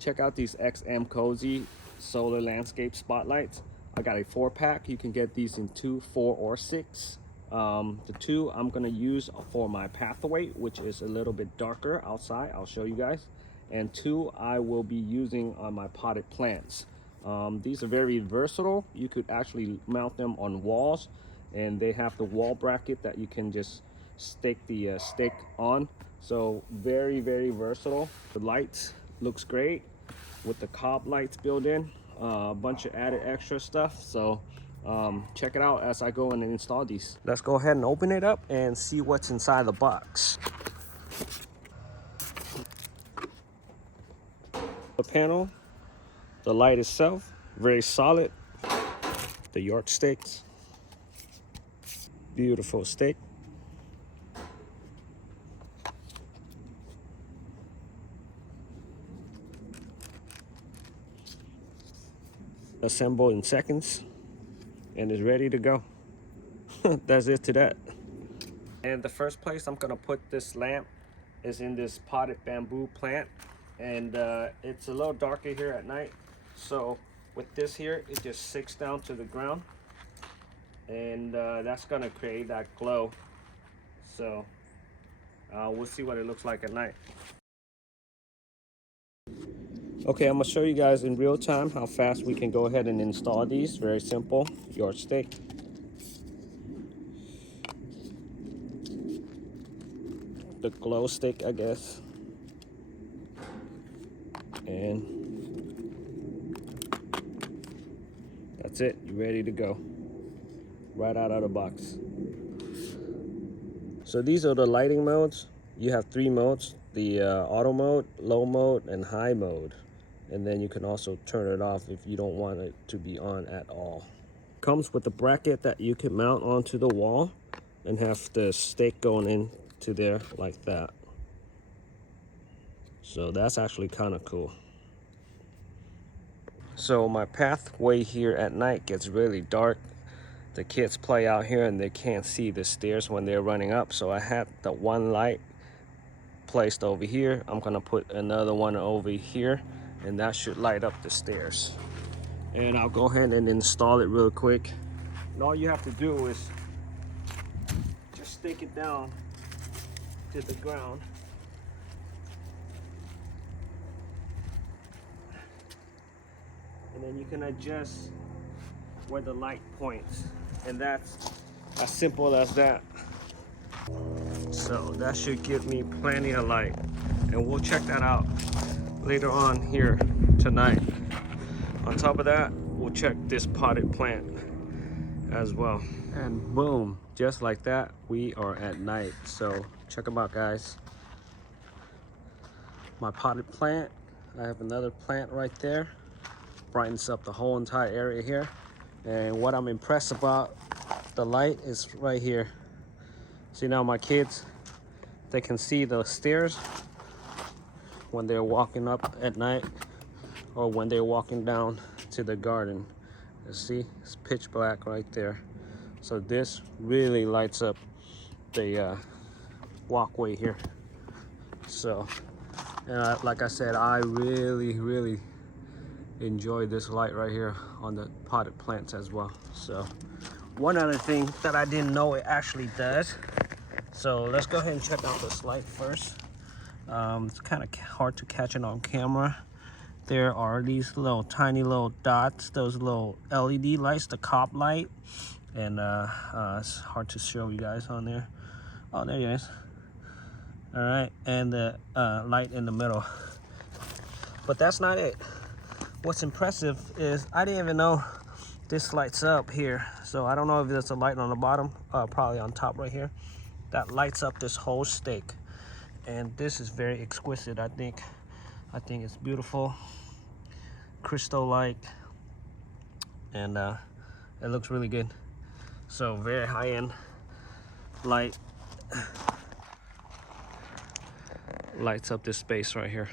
Check out these XMCOSY Solar Landscape Spotlights. I got a 4-pack. You can get these in 2, 4, or 6. The 2 I'm gonna use for my pathway, which is a little bit darker outside. I'll show you guys. And 2 I will be using on my potted plants. These are very versatile. You could actually mount them on walls, and they have the wall bracket that you can just stick the stick on. So very versatile. The lights looks great with the cob lights built in, a bunch of added extra stuff. So check it out as I go in and install these. Let's go ahead and open it up and see what's inside the box. The panel, the light itself, very solid. The yardsticks, beautiful stick. Assemble in seconds and is ready to go. That's it to that. And the first place I'm gonna put this lamp is in this potted bamboo plant, and it's a little darker here at night, so with this here it just sinks down to the ground, and that's gonna create that glow. So we'll see what it looks like at night. Okay, I'm gonna show you guys in real time how fast we can go ahead and install these. Very simple. Yardstick, the glow stick, I guess, and that's it. You're ready to go right out of the box. So these are the lighting modes. You have 3 modes: the auto mode, low mode, and high mode. And then you can also turn it off if you don't want it to be on at all. Comes with a bracket that you can mount onto the wall and have the stake going into there like that. So that's actually kind of cool. So my pathway here at night gets really dark. The kids play out here and they can't see the stairs when they're running up. So I had the one light placed over here. I'm gonna put another one over here, and that should light up the stairs. And I'll go ahead and install it real quick. And all you have to do is just stick it down to the ground. And then you can adjust where the light points. And that's as simple as that. So that should give me plenty of light. And we'll check that out later on here tonight. On top of that, we'll check this potted plant as well. And boom, just like that, we are at night. So check them out, guys. My potted plant, I have another plant right there. Brightens up the whole entire area here. And what I'm impressed about the light is right here. See, now my kids, they can see the stairs when they're walking up at night, or when they're walking down to the garden. You see, it's pitch black right there. So this really lights up the walkway here. So, and like I said, I really enjoy this light right here on the potted plants as well. So one other thing that I didn't know it actually does. So let's go ahead and check out this light first. It's kind of hard to catch it on camera. There are these little tiny little dots, those little LED lights, the cop light, and it's hard to show you guys on there. Oh, there it is. All right, and the light in the middle. But that's not it. What's impressive is I didn't even know this lights up here. So I don't know if there's a light on the bottom, probably on top right here, that lights up this whole stake. And this is very exquisite. I think it's beautiful, crystal light, and it looks really good. So very high-end light lights up this space right here.